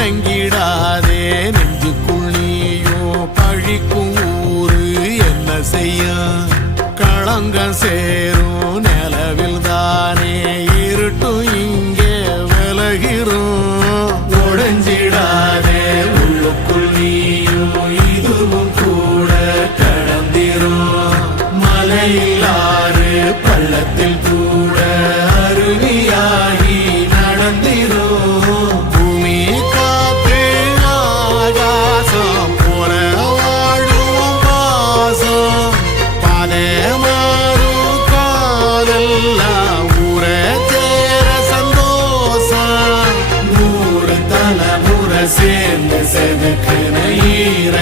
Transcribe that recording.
கலங்கிடாதே நெஞ்சுக்குள் நீயோ பழிக்கும் ஊரு என்ன செய்ய களங்கம் சேரும் நிலவில் தானே இருட்டும் இங்கே விலகிறோம் உடைஞ்சிடாதே உள்ளுக்குள் நீயும் இதுவும் கூட கடந்திரும் மலையில்லாறு பள்ளத்தில் கூட அருவியாகி நடந்திரும் பூமி காத்து ஆகாசம் போல வாழும் பாசம் பாதை மாறும் காலெல்லாம் ஊர தேர சந்தோஷம் 100 தலைமுறை சேர்ந்து செதுக்குன ஈர